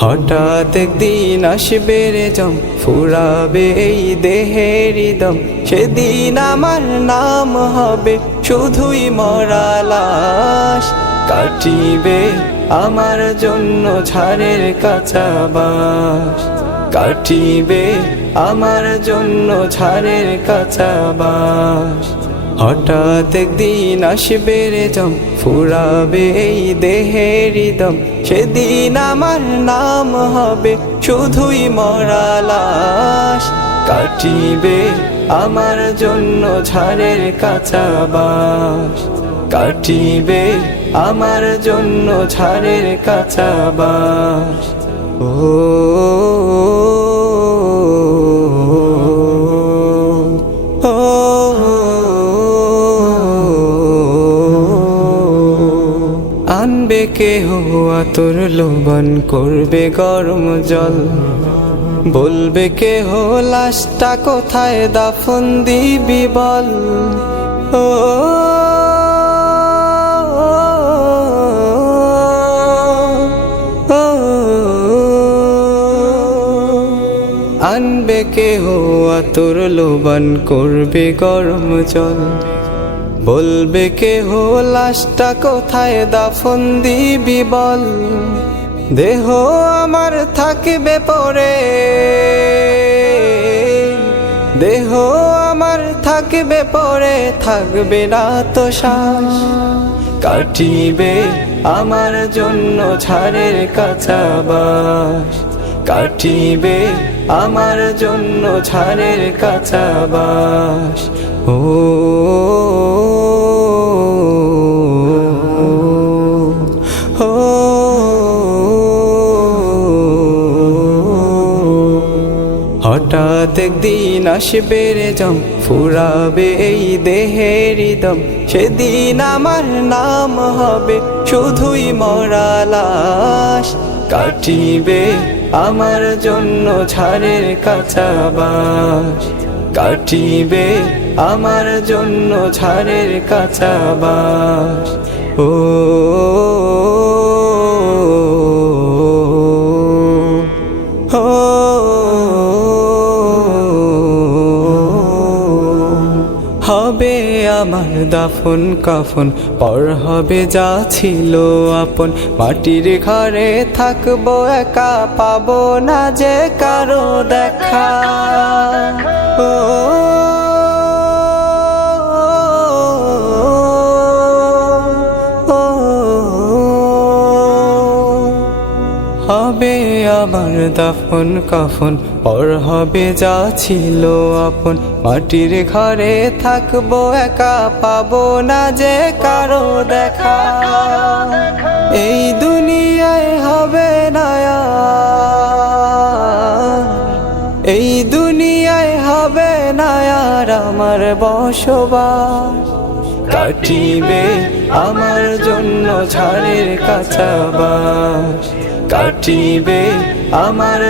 হঠাৎ একদিন আসবে রে জম, ফুরাবে এই দেহের দম। সেদিন আমার নাম হবে শুধুই মরা লাশ। কাটিবে আমার জন্য ঝাড়ের কাঁচা বাঁশ, কাটিবে আমার জন্য ঝাড়ের কাঁচা বাঁশ। হঠাৎ একদিন আসবে রে জম, ফুরাবে এই দেহের দম। সেদিন আমার নাম হবে শুধুই মরা লাশ। কাটিবে আমার জন্য ঝাড়ের কাঁচা বাঁশ, কাটিবে আমার জন্য ঝাড়ের কাঁচা বাঁশ। ও আনবে কেহ আতর লোবন, করবে গরম জল। বলবে কেহ লাশটা কোথায় দাফন দিবি বল। ও আনবে কেহ আতর লোবন, করবে গরম জল। বলবে কেহ লাশটা কোথায় দাফন দিবি বল। দেহ আমার থাকবে পরে, দেহ আমার থাকবে পরে, থাকবে না তো শ্বাস। কাটিবে আমার জন্য ঝাড়ের কাঁচা বাঁশ, কাটিবে আমার জন্য ঝাড়ের কাঁচা বাঁশ। ও হঠাৎ একদিন আসবে রে জম, ফুরাবে এই দেহের দম। সেদিন আমার নাম হবে শুধুই মরা লাশ। কাটিবে আমার জন্য ঝাড়ের কাঁচা বাঁশ, কাটিবে আমার জন্য ঝাড়ের কাঁচা বাঁশ। ও হবে আমার দাফন কাফন, পর হবে যা ছিল আপন। মাটির ঘরে থাকবো একা, পাবো না যে কারো দেখা। ও হবে আমার দাফন কাফন, পর হবে যা ছিল আপন। মাটির ঘরে থাকবো একা, পাবো না যে কারো দেখা। এই দুনিয়ায় হবে না আর, এই দুনিয়ায় হবে না আর আমার বসবাস। কাটিবে আমার জন্য ঝাড়ের কাঁচা বাঁশ, কাটিবে আমার